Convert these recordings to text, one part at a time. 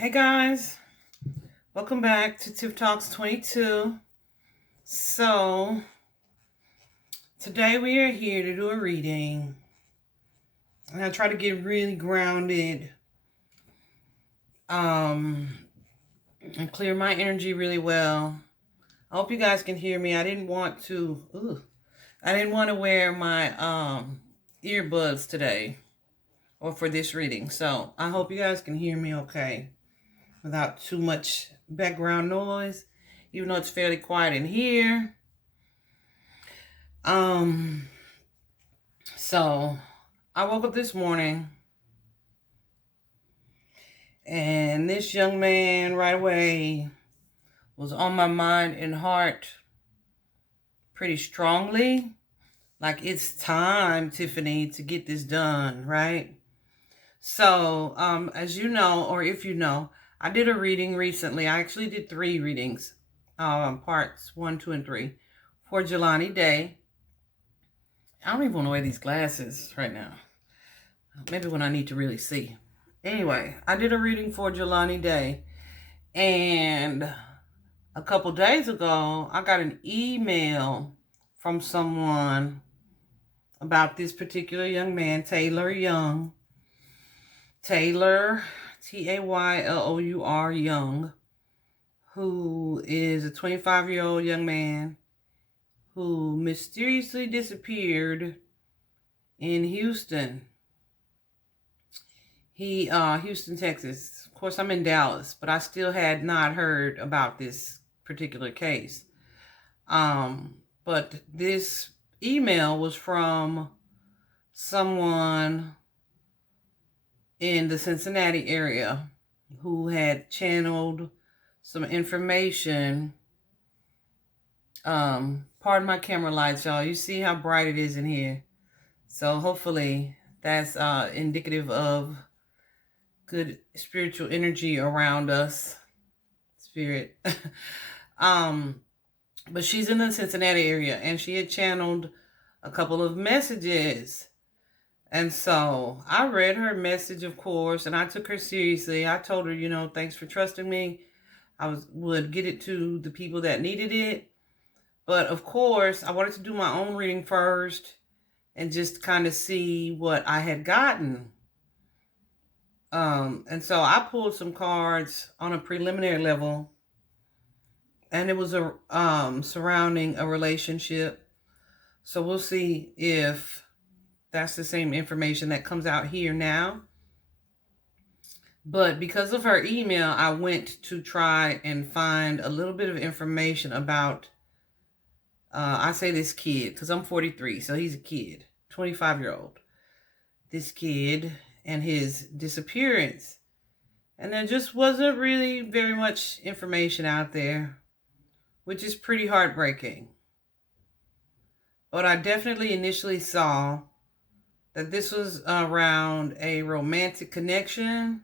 Hey guys, welcome back to Tiff Talks 22. So, today we are here to do a reading. And I try to get really grounded and clear my energy really well. I hope you guys can hear me. I didn't want to wear my earbuds today or for this reading. So, I hope you guys can hear me okay without too much background noise, even though it's fairly quiet in here. So I woke up this morning and this young man right away was on my mind and heart pretty strongly. Like, it's time, Tiffany, to get this done, right? So, as you know, or if you know, I did a reading recently. I actually did 3 readings, parts 1, 2, and 3 for Jelani Day. I don't even want to wear these glasses right now. Maybe when I need to really see. Anyway, I did a reading for Jelani Day. And a couple days ago, I got an email from someone about this particular young man, Taylour Young. Taylour, Taylour Young, who is a 25-year-old young man who mysteriously disappeared in Houston. Houston, Texas. Of course, I'm in Dallas, but I still had not heard about this particular case. But this email was from someone in the Cincinnati area who had channeled some information. Pardon my camera lights, y'all. You see how bright it is in here. So hopefully that's indicative of good spiritual energy around us. Spirit. But she's in the Cincinnati area and she had channeled a couple of messages. And so I read her message, of course, and I took her seriously. I told her, thanks for trusting me. I would get it to the people that needed it. But of course, I wanted to do my own reading first and just kind of see what I had gotten. And so I pulled some cards on a preliminary level, and it was surrounding a relationship. So we'll see if that's the same information that comes out here now. But because of her email, I went to try and find a little bit of information about, I say this kid, because I'm 43, so he's a kid, 25-year-old. This kid and his disappearance. And there just wasn't really very much information out there, which is pretty heartbreaking. But I definitely initially saw that this was around a romantic connection.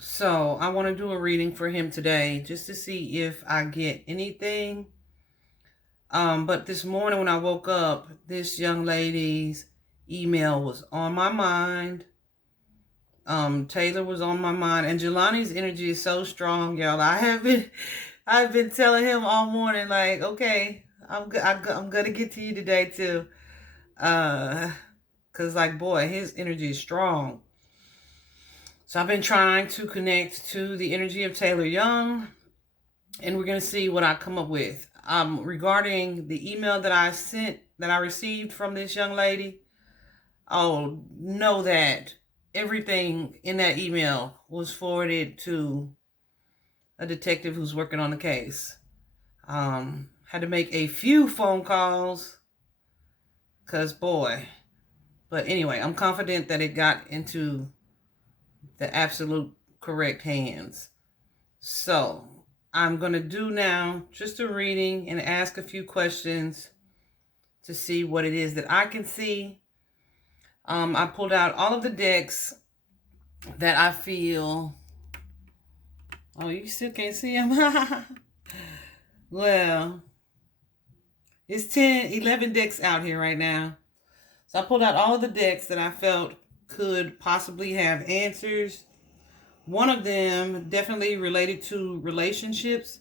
So I want to do a reading for him today just to see if I get anything. But this morning when I woke up, this young lady's email was on my mind. Taylour was on my mind, and Jelani's energy is so strong, y'all. I've been telling him all morning, like, okay, I'm gonna get to you today too, cause like, boy, his energy is strong. So I've been trying to connect to the energy of Taylour Young, and we're gonna see what I come up with. Regarding the email that I received from this young lady, I'll know that everything in that email was forwarded to a detective who's working on the case. Had to make a few phone calls, because boy. But anyway, I'm confident that it got into the absolute correct hands. So I'm going to do now just a reading and ask a few questions to see what it is that I can see. I pulled out all of the decks that I feel. Oh, you still can't see them? Well, it's 11 decks out here right now. So I pulled out all of the decks that I felt could possibly have answers. One of them definitely related to relationships.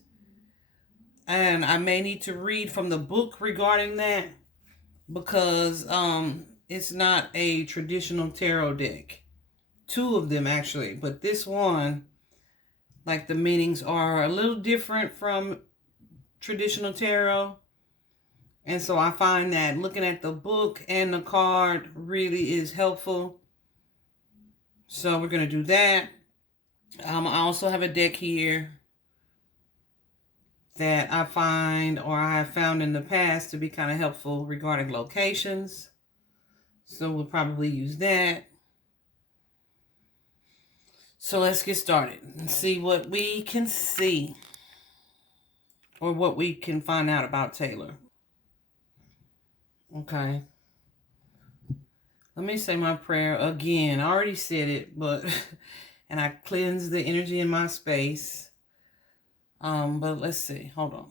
And I may need to read from the book regarding that, because it's not a traditional tarot deck. Two of them actually, but this one, like, the meanings are a little different from traditional tarot. And so I find that looking at the book and the card really is helpful. So we're going to do that. I also have a deck here that I find, or I have found in the past, to be kind of helpful regarding locations. So we'll probably use that. So let's get started and see what we can see, or what we can find out about Taylour. Okay. Let me say my prayer again. I already said it, but and I cleansed the energy in my space. But let's see. Hold on.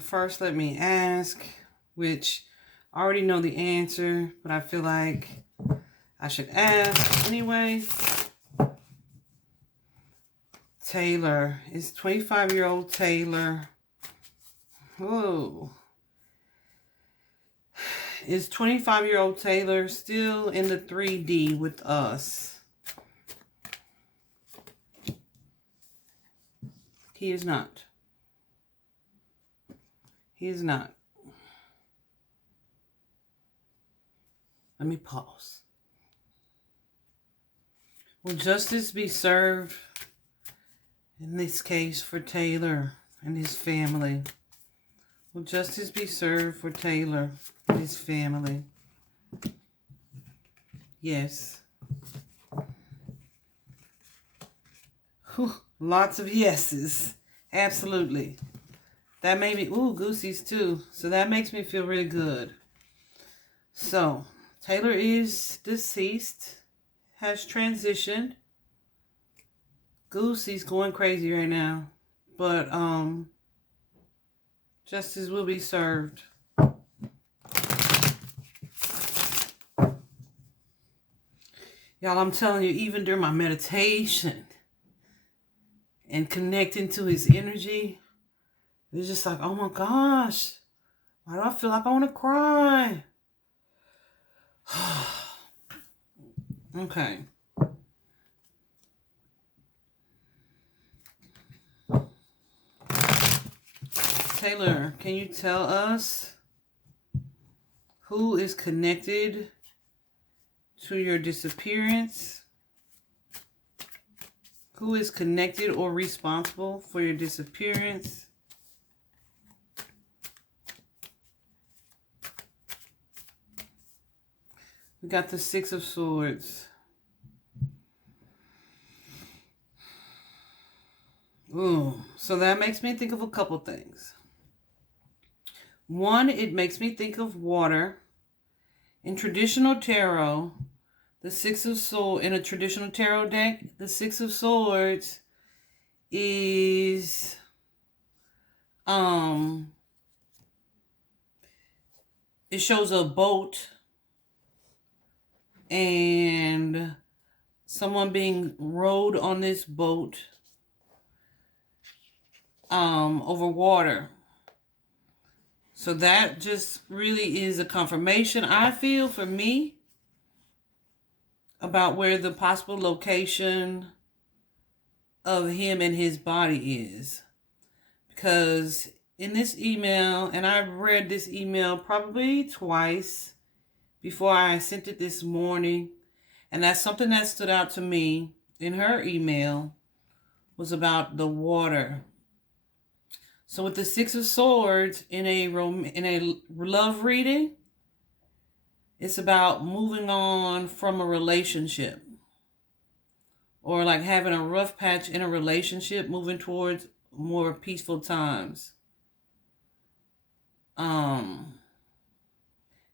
First let me ask, which I already know the answer, but I feel like I should ask anyway. Taylour. Is 25-year-old Taylour. Whoa. Is 25-year-old Taylour still in the 3D with us? He is not. He is not. Let me pause. Will justice be served in this case for Taylour and his family? Will justice be served for Taylour and his family? Yes. Whew, lots of yeses. Absolutely. That made me, ooh, goosies too. So that makes me feel really good. So, Taylour is deceased, has transitioned. Goosey's going crazy right now. But, justice will be served. Y'all, I'm telling you, even during my meditation and connecting to his energy, it's just like, oh my gosh, why do I feel like I want to cry? Okay. Taylour, can you tell us who is connected to your disappearance? Who is connected or responsible for your disappearance? We got the Six of Swords. Ooh, so that makes me think of a couple things. One, it makes me think of water. In traditional tarot, the Six of Swords, in a traditional tarot deck, the Six of Swords is it shows a boat and someone being rowed on this boat over water. So that just really is a confirmation, I feel, for me, about where the possible location of him and his body is. Because in this email, and I've read this email probably twice before I sent it this morning, and that's something that stood out to me in her email, was about the water. So with the Six of Swords in a love reading, it's about moving on from a relationship, or like having a rough patch in a relationship, moving towards more peaceful times.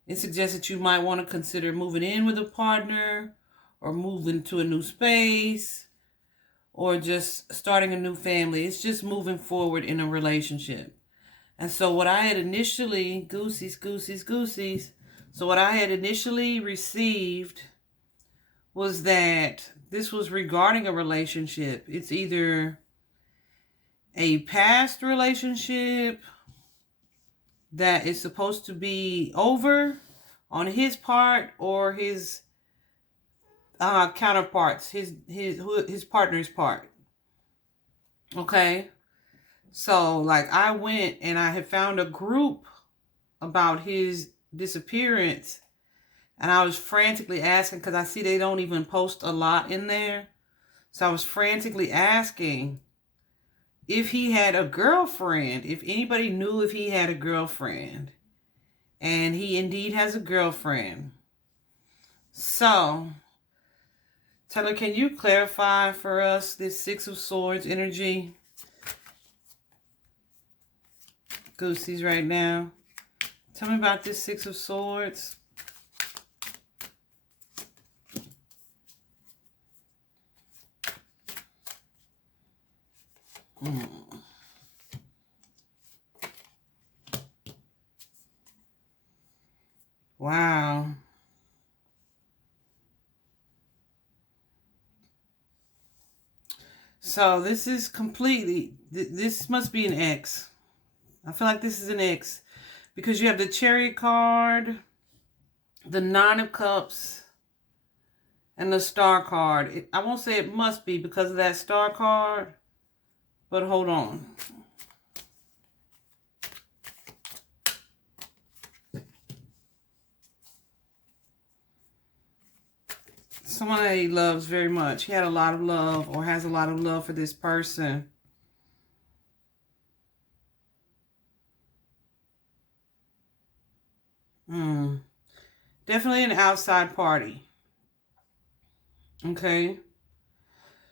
It suggests that you might want to consider moving in with a partner, or moving to a new space, or just starting a new family. It's just moving forward in a relationship. And so what I had initially, goosies. So what I had initially received was that this was regarding a relationship. It's either a past relationship that is supposed to be over on his part, or his counterparts, his partner's part. Okay, so like I went and I had found a group about his disappearance, and I was frantically asking, because I see they don't even post a lot in there. So I was frantically asking if he had a girlfriend, if anybody knew if he had a girlfriend. And he indeed has a girlfriend. So, Taylor, can you clarify for us this Six of Swords energy? Goosies right now. Tell me about this Six of Swords. Wow. So this is completely, this must be an X. I feel like this is an X. Because you have the Chariot card, the Nine of Cups, and the Star card. I won't say it must be because of that Star card, but hold on. Someone that he loves very much. He had a lot of love, or has a lot of love for this person. Definitely an outside party. Okay.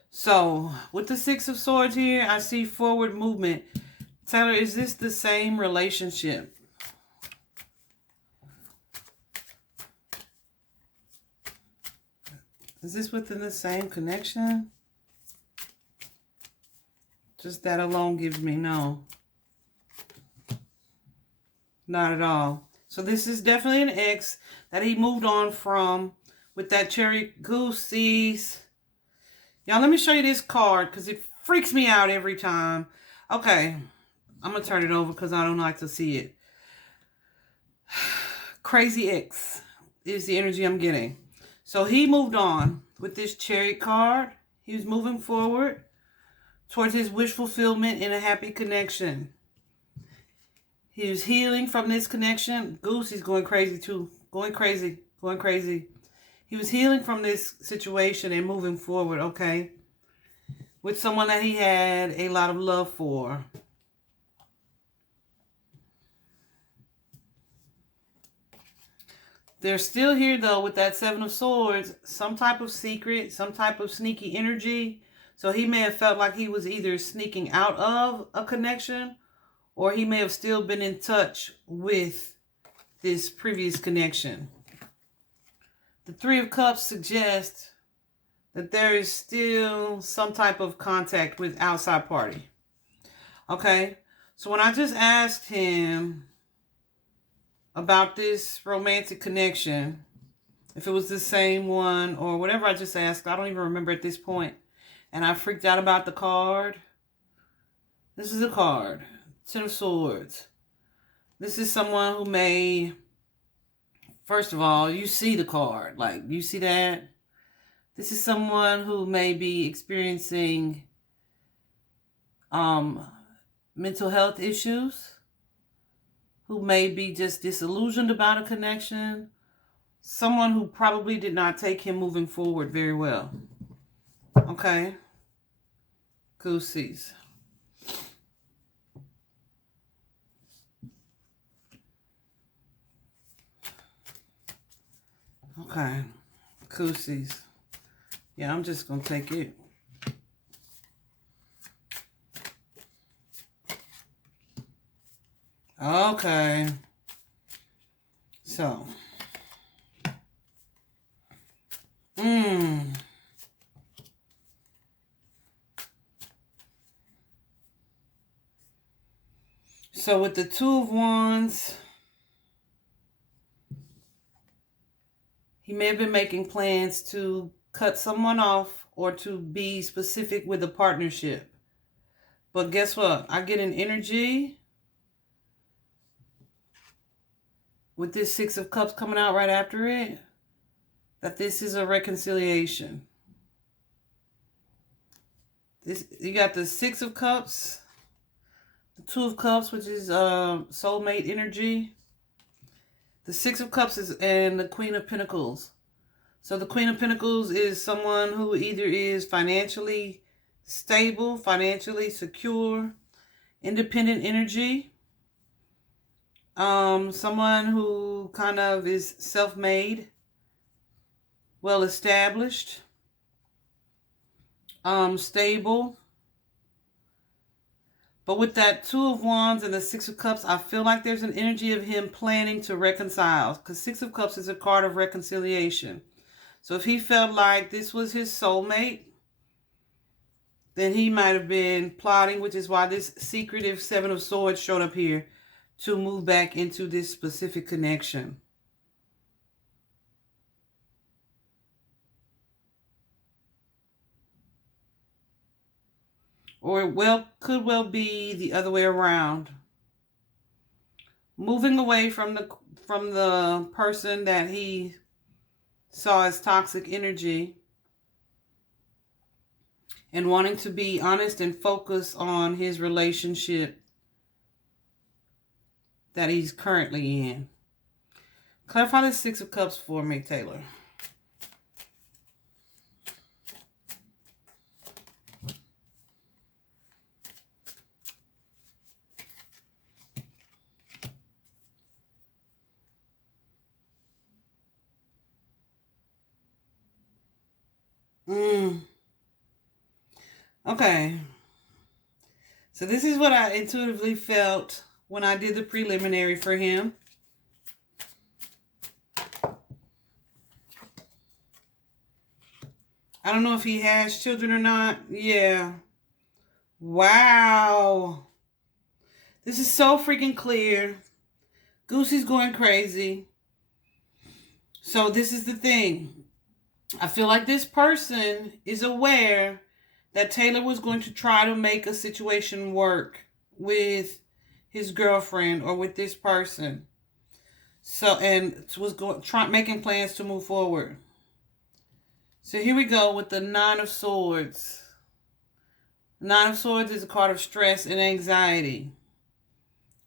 So, with the Six of Swords here, I see forward movement. Taylor, is this the same relationship? Is this within the same connection? Just that alone gives me no. Not at all. So this is definitely an ex that he moved on from with that Chariot Goosies. Y'all, let me show you this card because it freaks me out every time. Okay, I'm going to turn it over because I don't like to see it. Crazy ex is the energy I'm getting. So he moved on with this Chariot card. He was moving forward towards his wish fulfillment in a happy connection. He was healing from this connection. Goose, he's going crazy too. Going crazy. He was healing from this situation and moving forward, okay? With someone that he had a lot of love for. They're still here, though, with that Seven of Swords. Some type of secret, some type of sneaky energy. So he may have felt like he was either sneaking out of a connection, or he may have still been in touch with this previous connection. The Three of Cups suggests that there is still some type of contact with outside party. Okay? So when I just asked him about this romantic connection, if it was the same one or whatever I just asked, I don't even remember at this point. And I freaked out about the card. This is a card. Ten of Swords. This is someone who may, first of all, you see the card. Like, you see that? This is someone who may be experiencing mental health issues, who may be just disillusioned about a connection, someone who probably did not take him moving forward very well. Okay? Goosies. Okay. Goosies. Yeah, I'm just going to take it. Okay. So. So with the Two of Wands, he may have been making plans to cut someone off or to be specific with a partnership. But guess what? I get an energy with this Six of Cups coming out right after it, that this is a reconciliation. You got the Six of Cups, the Two of Cups, which is soulmate energy. The Six of Cups is and the Queen of Pentacles. So the Queen of Pentacles is someone who either is financially stable, financially secure, independent energy. Someone who kind of is self-made, well-established, stable. But with that Two of Wands and the Six of Cups, I feel like there's an energy of him planning to reconcile. Because Six of Cups is a card of reconciliation. So if he felt like this was his soulmate, then he might have been plotting, which is why this secretive Seven of Swords showed up here, to move back into this specific connection. Or it could well be the other way around. Moving away from the person that he saw as toxic energy and wanting to be honest and focus on his relationship that he's currently in. Clarify the Six of Cups for me, Taylor. Okay. So this is what I intuitively felt when I did the preliminary for him. I don't know if he has children or not. Yeah. Wow. This is so freaking clear. Goosey's going crazy. So this is the thing. I feel like this person is aware that Taylor was going to try to make a situation work with his girlfriend or with this person. So, and was making plans to move forward. So here we go with the Nine of Swords. Nine of Swords is a card of stress and anxiety,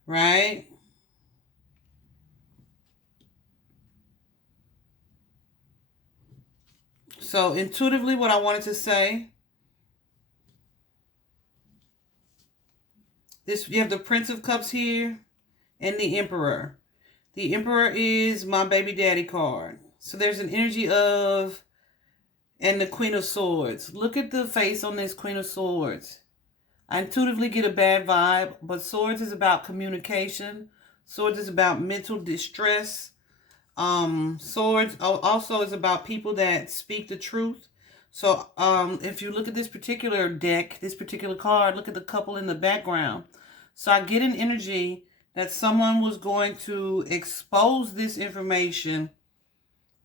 right? So intuitively, what I wanted to say, you have the Prince of Cups here and the Emperor. The Emperor is my baby daddy card. So there's an energy of, and the Queen of Swords. Look at the face on this Queen of Swords. I intuitively get a bad vibe, but Swords is about communication. Swords is about mental distress. Swords also is about people that speak the truth. So if you look at this particular deck, this particular card, look at the couple in the background. So I get an energy that someone was going to expose this information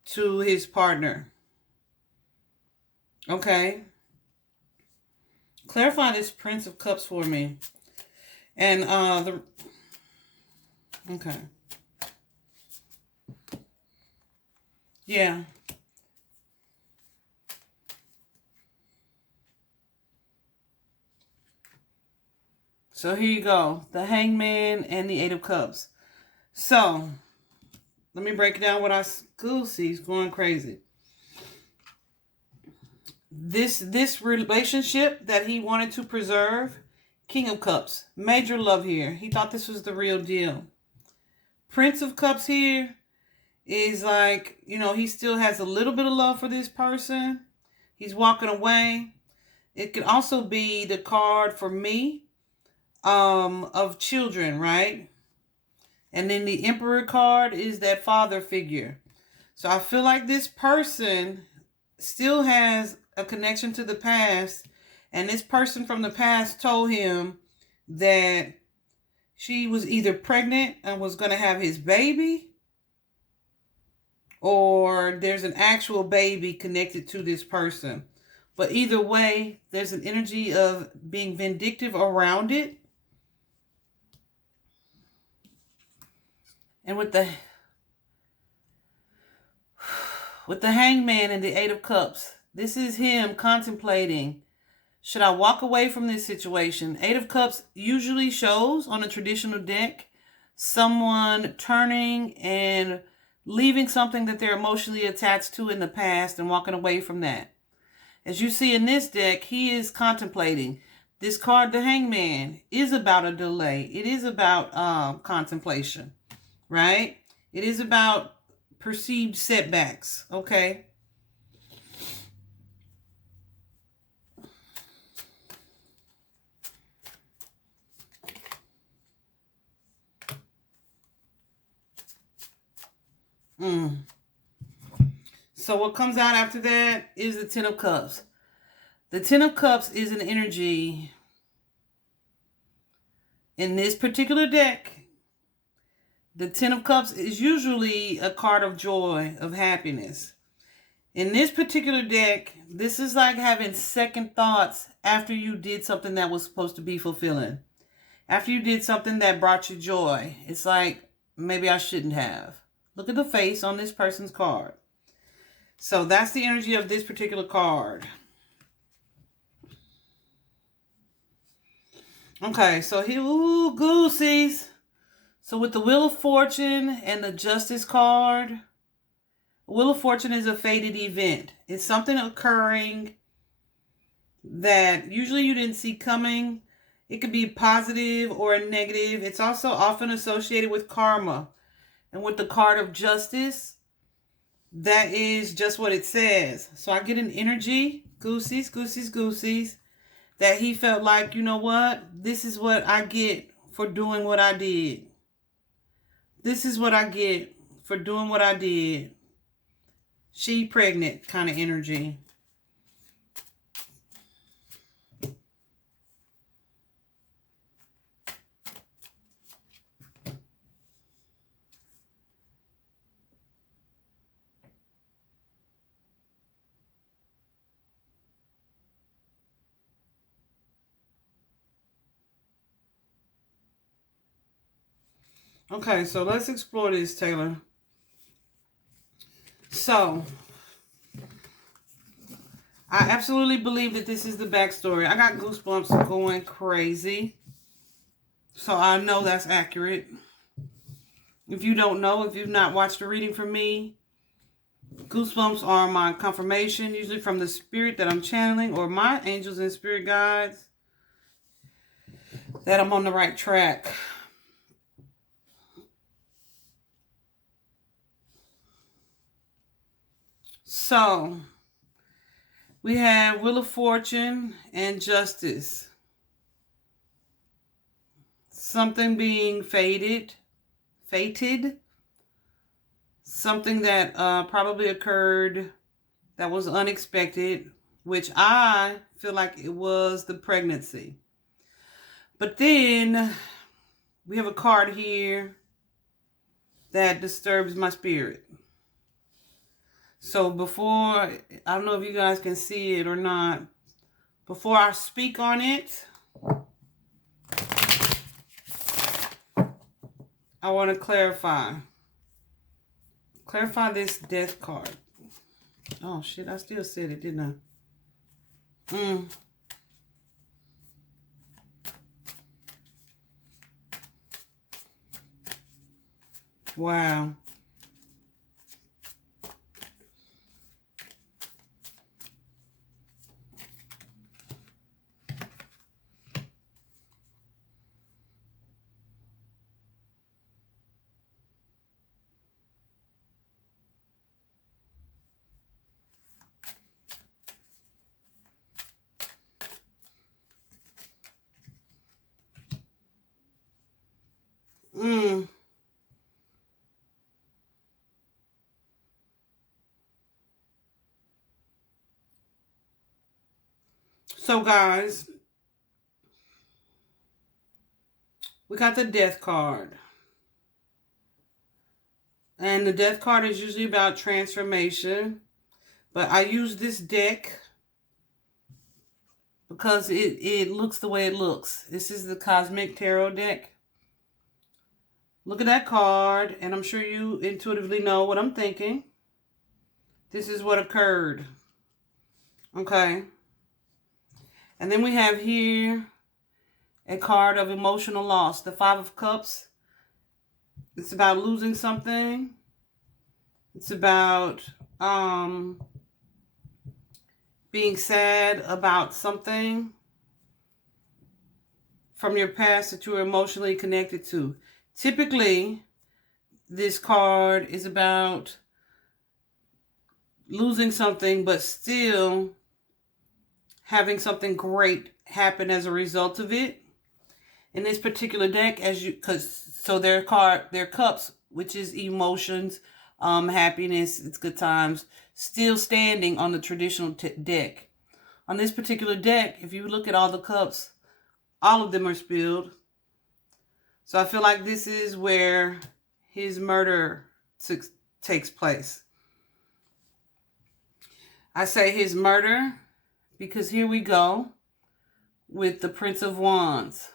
to his partner. Okay. Clarify this Prince of Cups for me. And okay. Yeah. So here you go. The Hangman and the Eight of Cups. So, let me break down what I see. He's going crazy. This relationship that he wanted to preserve, King of Cups. Major love here. He thought this was the real deal. Prince of Cups here is like, you know, he still has a little bit of love for this person. He's walking away. It could also be the card for me of children, right? And then the Emperor card is that father figure. So I feel like this person still has a connection to the past, and this person from the past told him that She was either pregnant and was going to have his baby, or there's an actual baby connected to this person. But either way, there's an energy of being vindictive around it. And with the Hangman and the Eight of Cups, this is him contemplating, should I walk away from this situation? Eight of Cups usually shows on a traditional deck someone turning and leaving something that they're emotionally attached to in the past and walking away from that. As you see in this deck, he is contemplating. This card, the Hangman, is about a delay. It is about contemplation, right? It is about perceived setbacks, okay? So what comes out after that is the Ten of Cups. The Ten of Cups is an energy in this particular deck. The Ten of Cups is usually a card of joy, of happiness. In this particular deck, this is like having second thoughts after you did something that was supposed to be fulfilling. After you did something that brought you joy. It's like, maybe I shouldn't have. Look at the face on this person's card. So that's the energy of this particular card. Okay, so here, ooh, goosies. So with the Wheel of Fortune and the Justice card, Wheel of Fortune is a fated event. It's something occurring that usually you didn't see coming. It could be positive or negative. It's also often associated with karma. And with the card of Justice, that is just what it says. So I get an energy, goosies, goosies, goosies, that he felt like, you know what? This is what I get for doing what I did. This is what I get for doing what I did. She pregnant kind of energy. Okay, so let's explore this, Taylor. So, I absolutely believe that this is the backstory. I got goosebumps going crazy. So I know that's accurate. If you don't know, if you've not watched a reading from me, goosebumps are my confirmation, usually from the spirit that I'm channeling or my angels and spirit guides, that I'm on the right track. So, we have Wheel of Fortune and Justice. Something being fated. Something that probably occurred that was unexpected, which I feel like it was the pregnancy. But then we have a card here that disturbs my spirit. So before, I don't know if you guys can see it or not, before I speak on it, I want to clarify this death card. Oh shit, I still said it, didn't I? Wow. So guys, We got the Death card. And the Death card is usually about transformation. But I use this deck because it looks the way it looks. This is the Cosmic Tarot deck. Look at that card, and I'm sure you intuitively know what I'm thinking. This is what occurred. Okay. And then we have here a card of emotional loss. The Five of Cups. It's about losing something. It's about being sad about something from your past that you are emotionally connected to. Typically, this card is about losing something, but still having something great happen as a result of it. In this particular deck, their cups, which is emotions, happiness, it's good times, still standing on the traditional deck. On this particular deck, if you look at all the cups, all of them are spilled. So I feel like this is where his murder takes place. I say his murder because here we go with the Prince of Wands.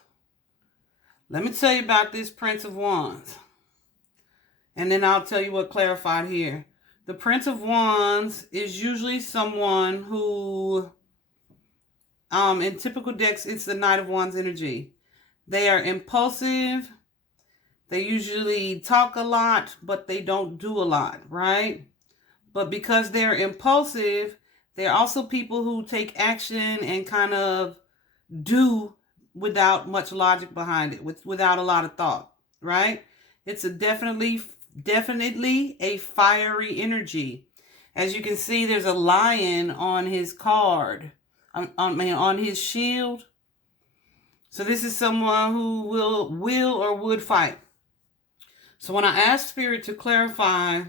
Let me tell you about this Prince of Wands. And then I'll tell you what clarified here. The Prince of Wands is usually someone who, in typical decks, it's the Knight of Wands energy. They are impulsive. They usually talk a lot, but they don't do a lot, right? But because they're impulsive, they're also people who take action and kind of do without much logic behind it, without a lot of thought, right? It's definitely a fiery energy. As you can see, there's a lion on his card, on his shield. So this is someone who will or would fight. So when I asked Spirit to clarify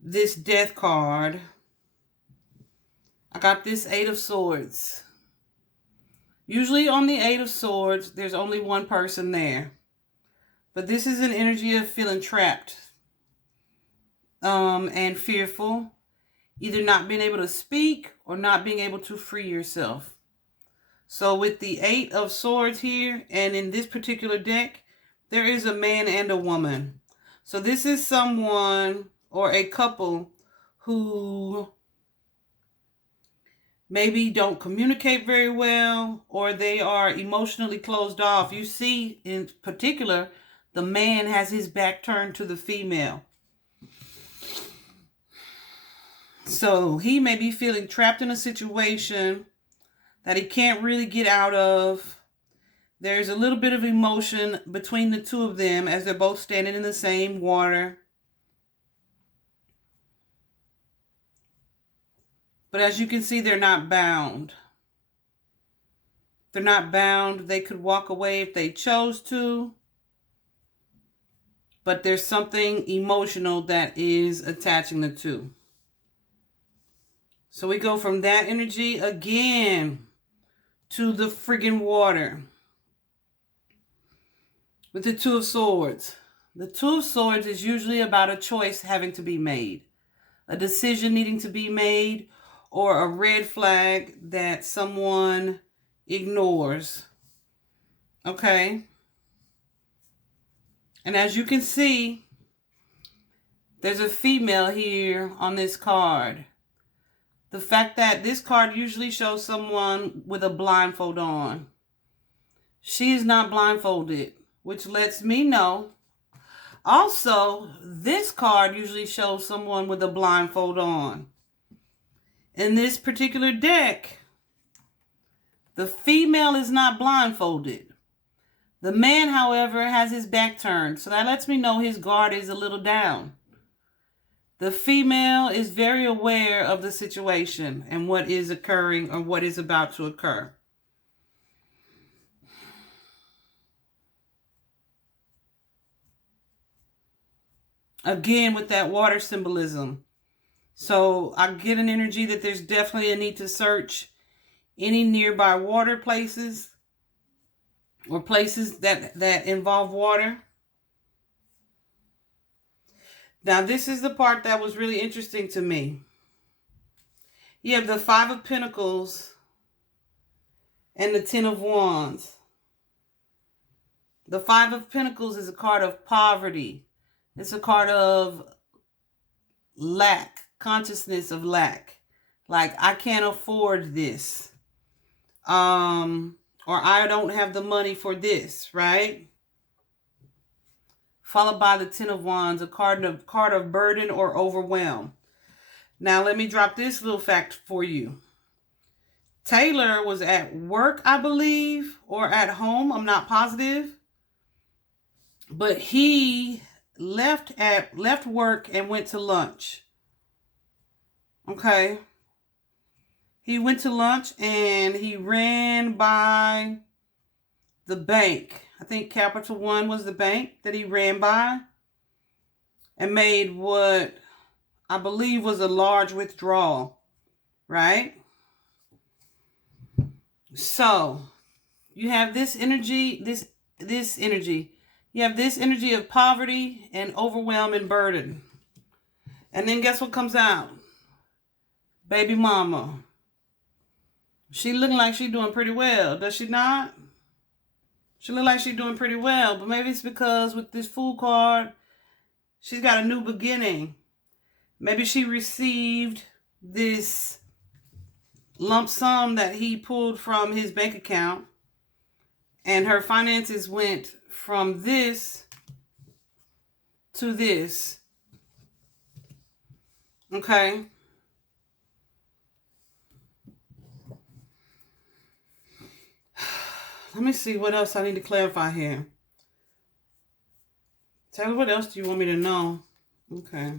this Death card, I got this Eight of Swords. Usually on the Eight of Swords, there's only one person there. But this is an energy of feeling trapped and fearful. Either not being able to speak or not being able to free yourself. So with the Eight of Swords here, and in this particular deck, there is a man and a woman. So this is someone or a couple who maybe don't communicate very well, or they are emotionally closed off. You see, in particular, the man has his back turned to the female. So he may be feeling trapped in a situation that he can't really get out of. There's a little bit of emotion between the two of them as they're both standing in the same water. But as you can see, they're not bound. They're not bound. They could walk away if they chose to. But there's something emotional that is attaching the two. So we go from that energy again to the friggin' water with the Two of Swords. The Two of Swords is usually about a choice having to be made, a decision needing to be made, or a red flag that someone ignores. Okay? And as you can see, there's a female here on this card. The fact that this card usually shows someone with a blindfold on. She is not blindfolded, which lets me know. Also, this card usually shows someone with a blindfold on. In this particular deck, the female is not blindfolded. The man, however, has his back turned. So that lets me know his guard is a little down. The female is very aware of the situation and what is occurring or what is about to occur. Again, with that water symbolism. So I get an energy that there's definitely a need to search any nearby water places. or places that involve water. Now, this is the part that was really interesting to me. You have the Five of Pentacles and the Ten of Wands. The Five of Pentacles is a card of poverty. It's a card of lack, consciousness of lack. Like, I can't afford this. Or I don't have the money for this, right? Followed by the Ten of Wands, a card of burden or overwhelm. Now, let me drop this little fact for you. Taylour was at work, I believe, or at home. I'm not positive. But he left work and went to lunch. Okay. He went to lunch and he ran by the bank. I think Capital One was the bank that he ran by and made what I believe was a large withdrawal, right? So you have this energy, this energy. You have this energy of poverty and overwhelm and burden. And then guess what comes out? Baby mama. She looking like she's doing pretty well, does she not? She look like she's doing pretty well, but maybe it's because with this Fool card, she's got a new beginning. Maybe she received this lump sum that he pulled from his bank account, and her finances went from this to this. Okay? Let me see what else I need to clarify here. Tell me, what else do you want me to know? Okay.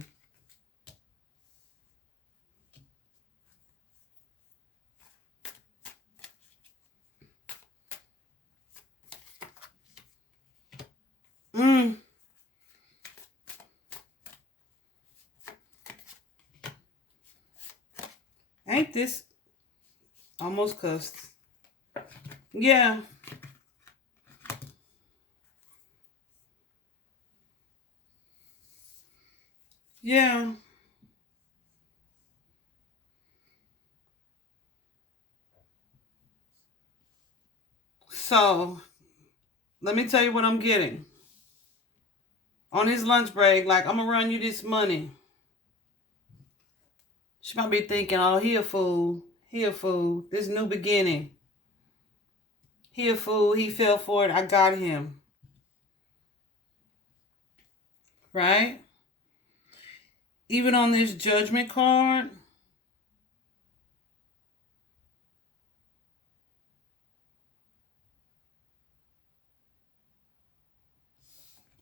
Ain't this almost cussed? Yeah. Yeah. So, let me tell you what I'm getting. On his lunch break, like, I'm going to run you this money. She might be thinking, oh, he a fool. He a fool. This new beginning. He a fool. He fell for it. I got him. Right? Even on this Judgment card,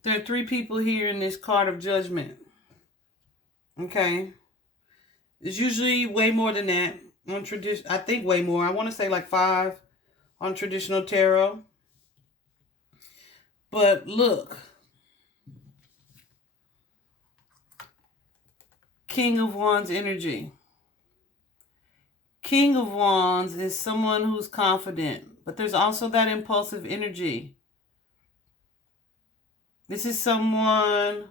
there are 3 people here in this card of Judgment. Okay? It's usually way more than that. On tradition, I think way more. I want to say like 5 on traditional tarot. But look. King of Wands energy. King of Wands is someone who's confident, but there's also that impulsive energy. This is someone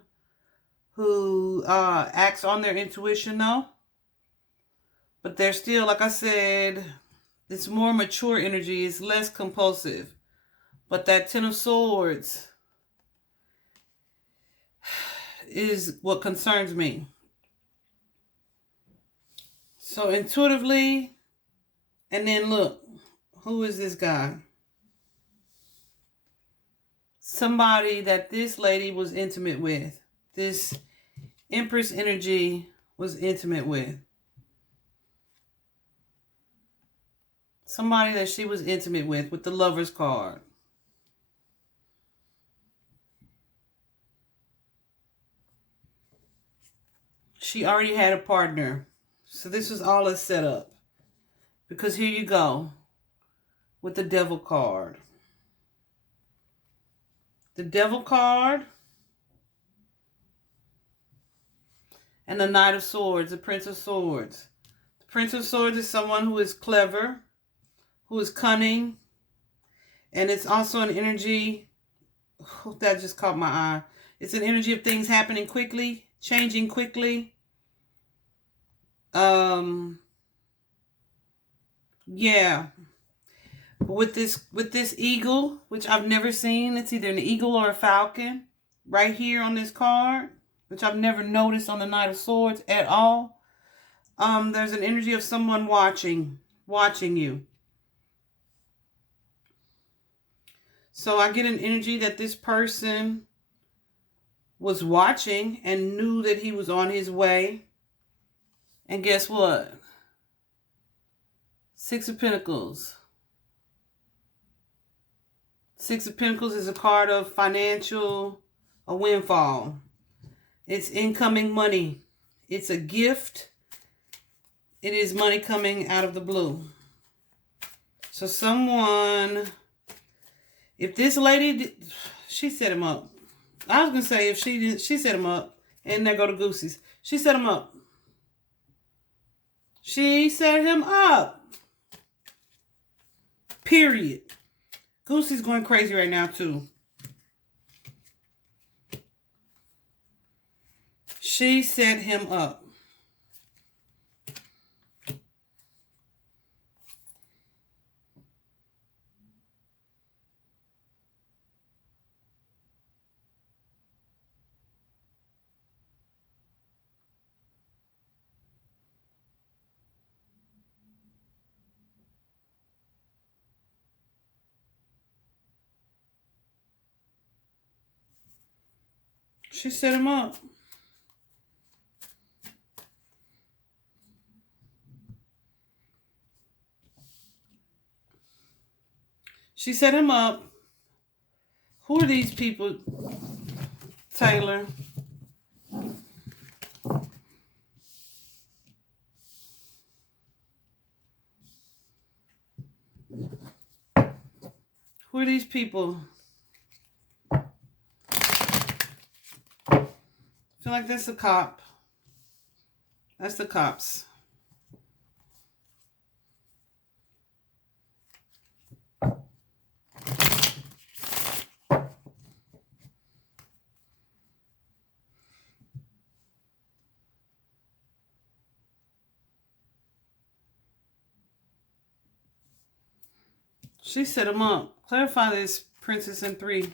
who acts on their intuition, though. But they're still, like I said, it's more mature energy. It's less compulsive. But that Ten of Swords is what concerns me. So intuitively, and then look, who is this guy? Somebody that this lady was intimate with. This Empress energy was intimate with. Somebody that she was intimate with the Lover's card. She already had a partner. So this was all a setup. Because here you go with the Devil card. The Devil card and the Knight of Swords, the Prince of Swords. The Prince of Swords is someone who is clever, who is cunning, And it's also an energy, oh, that just caught my eye. It's an energy of things happening quickly, changing quickly. Yeah. With this eagle, which I've never seen, it's either an eagle or a falcon right here on this card, which I've never noticed on the Knight of Swords at all. There's an energy of someone watching you. So I get an energy that this person was watching and knew that he was on his way. And guess what? Six of Pentacles. Six of Pentacles is a card of a windfall. It's incoming money. It's a gift. It is money coming out of the blue. So someone, if this lady, she set him up. I was going to say if she did, she set him up. And there go the goosies. She set him up. She set him up. Period. Goosey's going crazy right now, too. She set him up. She set him up. She set him up. Who are these people, Taylor? Who are these people? I feel like that's a cop. That's the cops. She set him up. Clarify this, Princess in 3.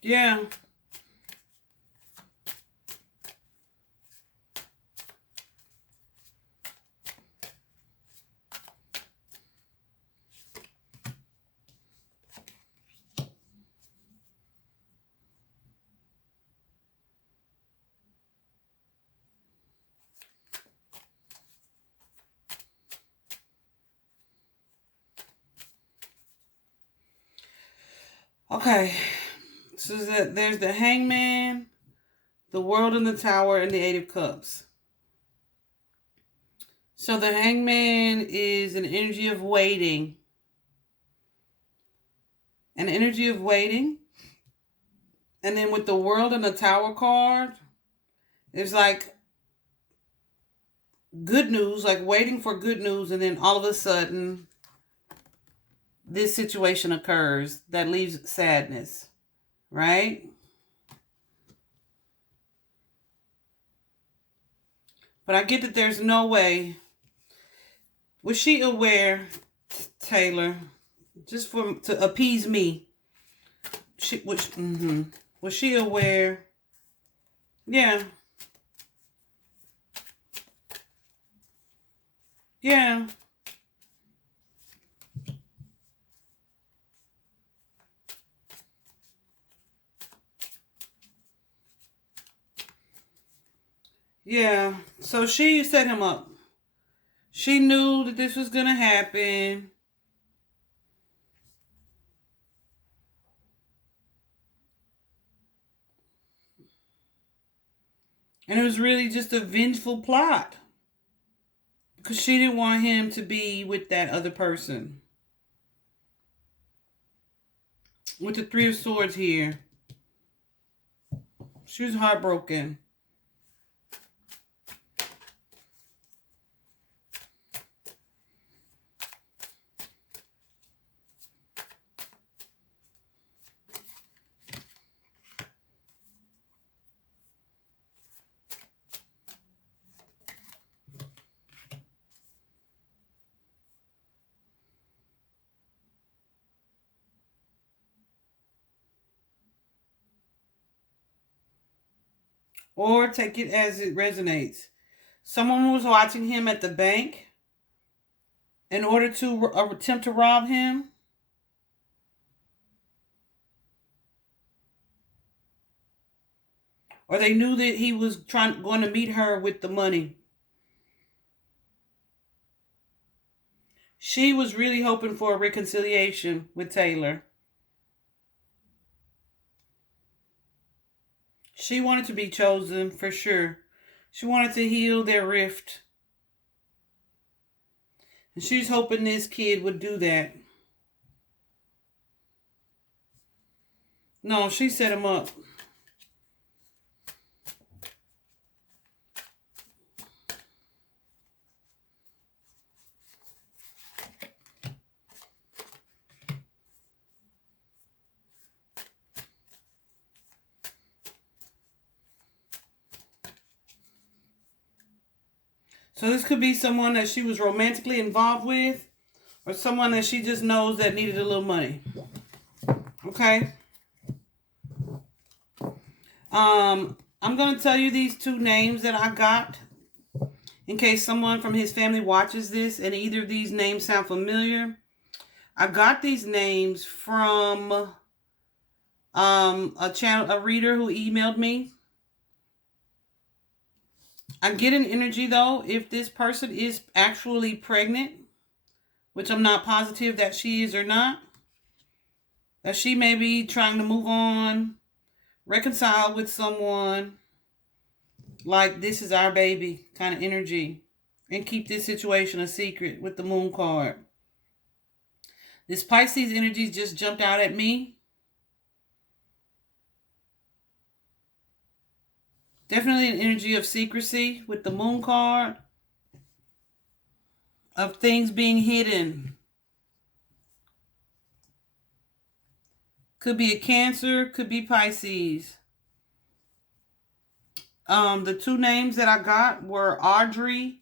Yeah. Okay. So there's the Hangman, the World in the Tower, and the Eight of Cups. So the Hangman is an energy of waiting. An energy of waiting. And then with the World in the Tower card, there's like good news, like waiting for good news, and then all of a sudden this situation occurs that leaves sadness, right? But I get that there's no way. Was she aware, Taylor, just to appease me? Was she aware? Yeah. Yeah. Yeah. So she set him up. She knew that this was going to happen. And it was really just a vengeful plot. Because she didn't want him to be with that other person. With the Three of Swords here. She was heartbroken. or take it as it resonates. Someone was watching him at the bank in order to attempt to rob him. Or they knew that he was going to meet her with the money. She was really hoping for a reconciliation with Taylour. She wanted to be chosen for sure. She wanted to heal their rift. And she's hoping this kid would do that. No, she set him up. So this could be someone that she was romantically involved with, or someone that she just knows that needed a little money. Okay? I'm going to tell you these two names that I got in case someone from his family watches this and either of these names sound familiar. I got these names from a reader who emailed me. I get an energy though, if this person is actually pregnant, which I'm not positive that she is or not, that she may be trying to move on, reconcile with someone, like this is our baby kind of energy, and keep this situation a secret with the moon card. This Pisces energy just jumped out at me. Definitely an energy of secrecy with the moon card, of things being hidden. Could be a Cancer, could be Pisces. The two names that I got were Audrey,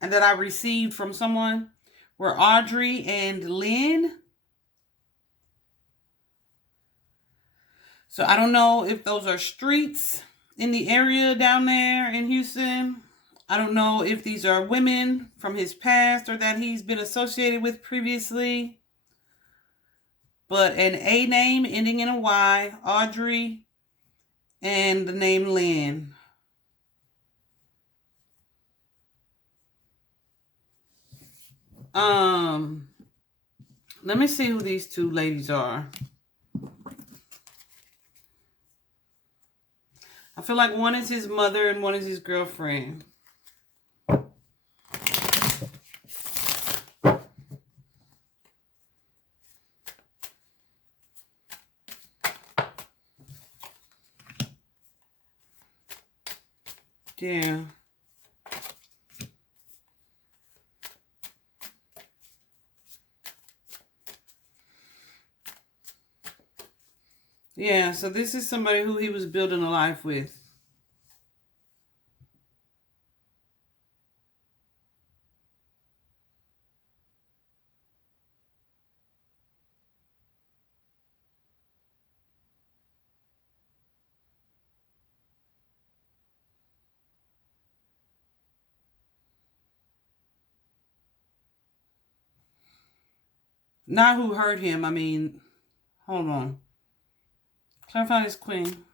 and that I received from someone, were Audrey and Lynn. So I don't know if those are streets in the area down there in Houston. I don't know if these are women from his past or that he's been associated with previously. But an A name ending in a Y, Audrey, and the name Lynn. Let me see who these two ladies are. I feel like one is his mother and one is his girlfriend. Yeah. Yeah, so this is somebody who he was building a life with. Not who hurt him. I mean, hold on. Clarify this queen.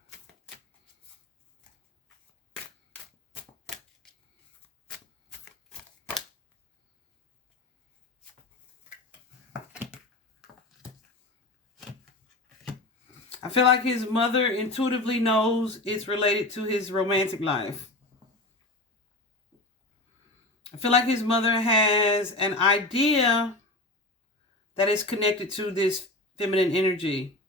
I feel like his mother intuitively knows it's related to his romantic life. I feel like his mother has an idea that is connected to this feminine energy.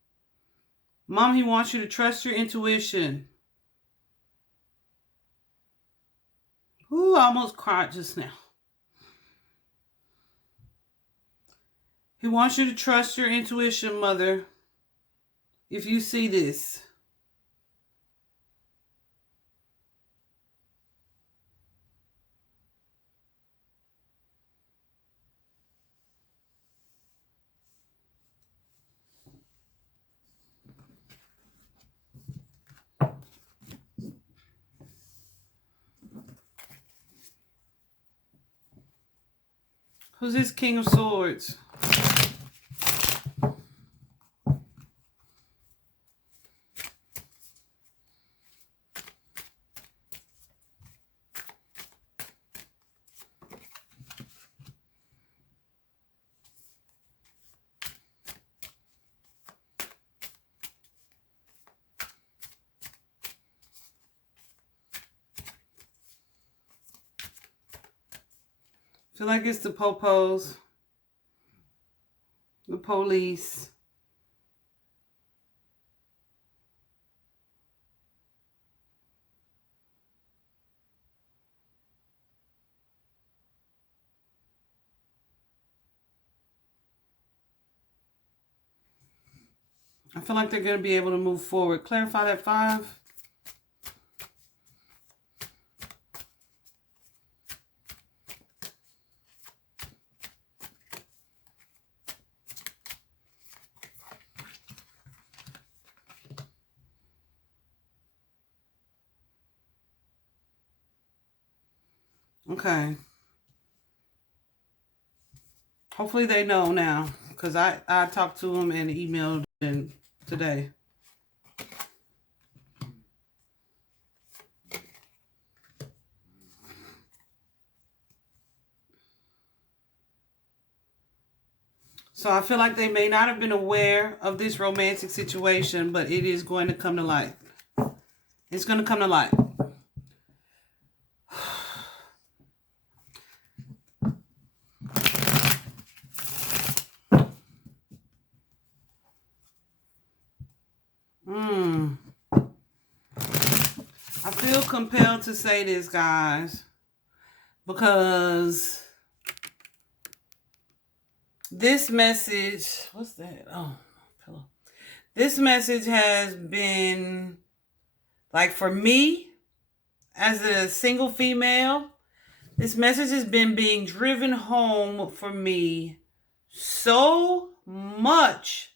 Mom, he wants you to trust your intuition. Ooh, I almost cried just now. He wants you to trust your intuition, mother. If you see this. Who's this King of Swords? I feel like it's the popos, the police. I feel like they're going to be able to move forward. Clarify that 5. Okay. Hopefully they know now, because I talked to them and emailed them today. So I feel like they may not have been aware of this romantic situation, but it is going to come to light. It's going to come to light. I feel compelled to say this, guys, because this message, what's that? Oh, pillow. This message has been, like, for me, as a single female, this message has been being driven home for me so much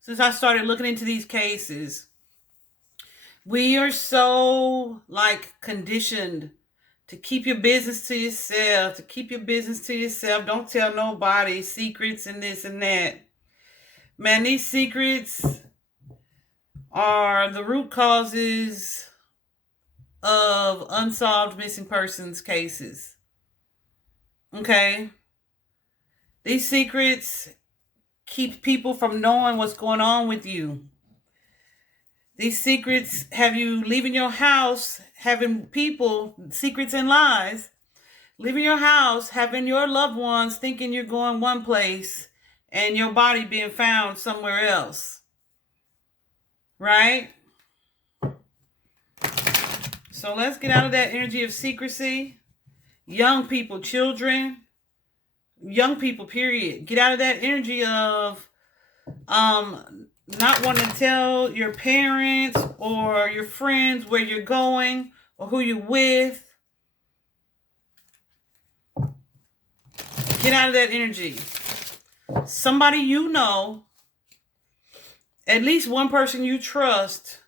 since I started looking into these cases. We are so, like, conditioned to keep your business to yourself, to keep your business to yourself. Don't tell nobody secrets and this and that. Man, these secrets are the root causes of unsolved missing persons cases. Okay? These secrets keep people from knowing what's going on with you. These secrets have you leaving your house, having people, secrets and lies, leaving your house, having your loved ones thinking you're going one place and your body being found somewhere else. Right? So let's get out of that energy of secrecy. Young people, children, young people, period. Get out of that energy of not wanting to tell your parents or your friends where you're going or who you're with. Get out of that energy. Somebody you know, at least one person you trust,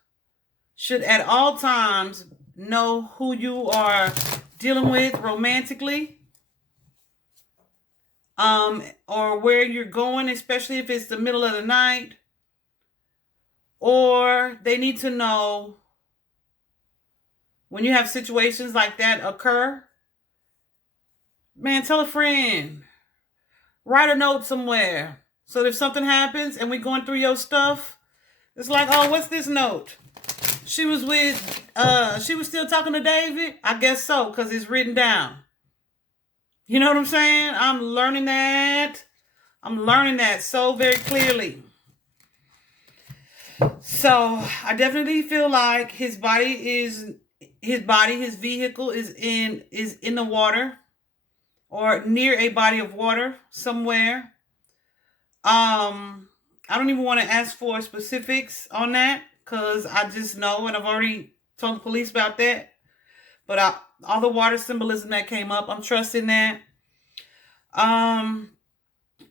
should at all times know who you are dealing with romantically, or where you're going, especially if it's the middle of the night. Or they need to know when you have situations like that occur. Man, tell a friend. Write a note somewhere. So if something happens and we're going through your stuff, it's like, oh, what's this note? She was still talking to David? I guess so, because it's written down. You know what I'm saying? I'm learning that. I'm learning that so very clearly. So I definitely feel like his vehicle is in the water or near a body of water somewhere. I don't even want to ask for specifics on that because I just know, and I've already told the police about that. But all the water symbolism that came up, I'm trusting that. And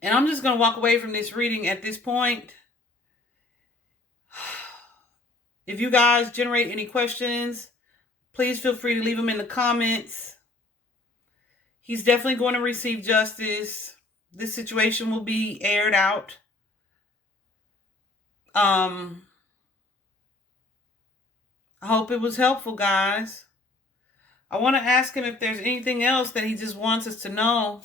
I'm just going to walk away from this reading at this point. If you guys generate any questions, please feel free to leave them in the comments. He's definitely going to receive justice. This situation will be aired out. I hope it was helpful, guys. I want to ask him if there's anything else that he just wants us to know.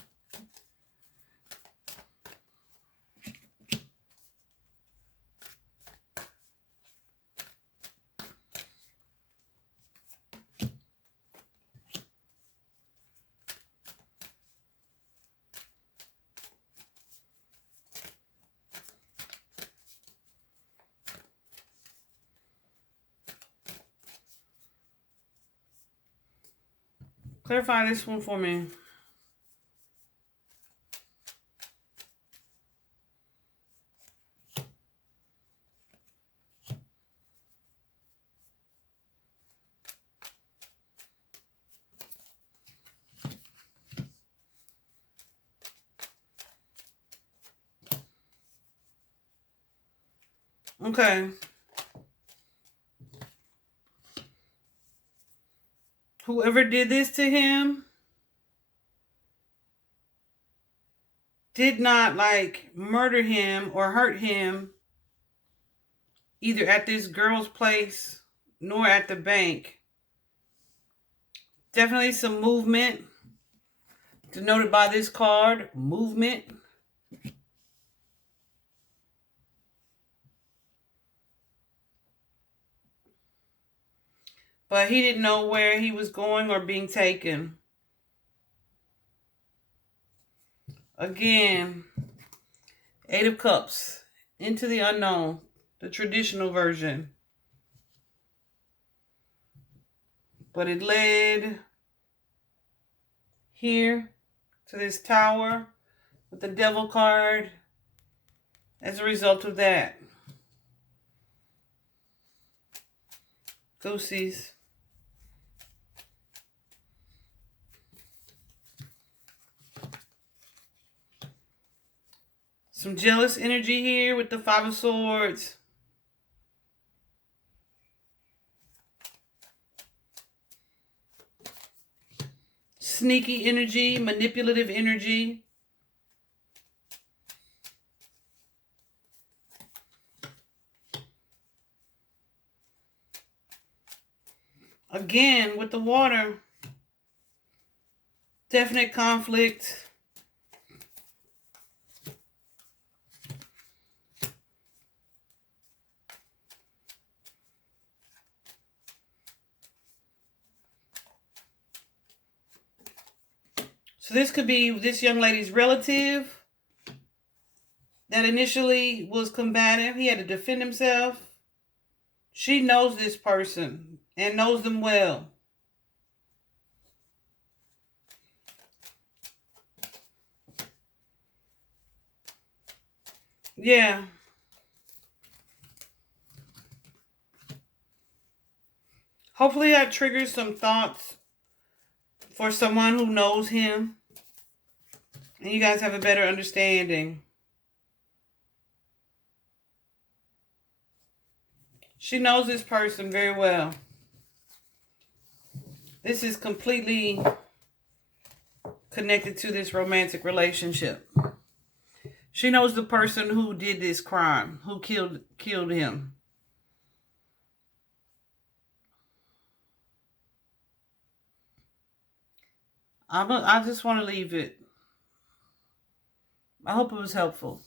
Clarify this one for me. Okay. Whoever did this to him did not like murder him or hurt him either at this girl's place nor at the bank. Definitely some movement denoted by this card. Movement. But he didn't know where he was going or being taken. Again, Eight of Cups, into the unknown, the traditional version. But it led here to this tower with the Devil card as a result of that. Goosies. Some jealous energy here with the Five of Swords. Sneaky energy, manipulative energy. Again, with the water. Definite conflict. So this could be this young lady's relative that initially was combative. He had to defend himself. She knows this person and knows them well. Yeah. Hopefully that triggers some thoughts for someone who knows him. And you guys have a better understanding. She knows this person very well. This is completely connected to this romantic relationship. She knows the person who did this crime, who killed him. I just want to leave it. I hope it was helpful.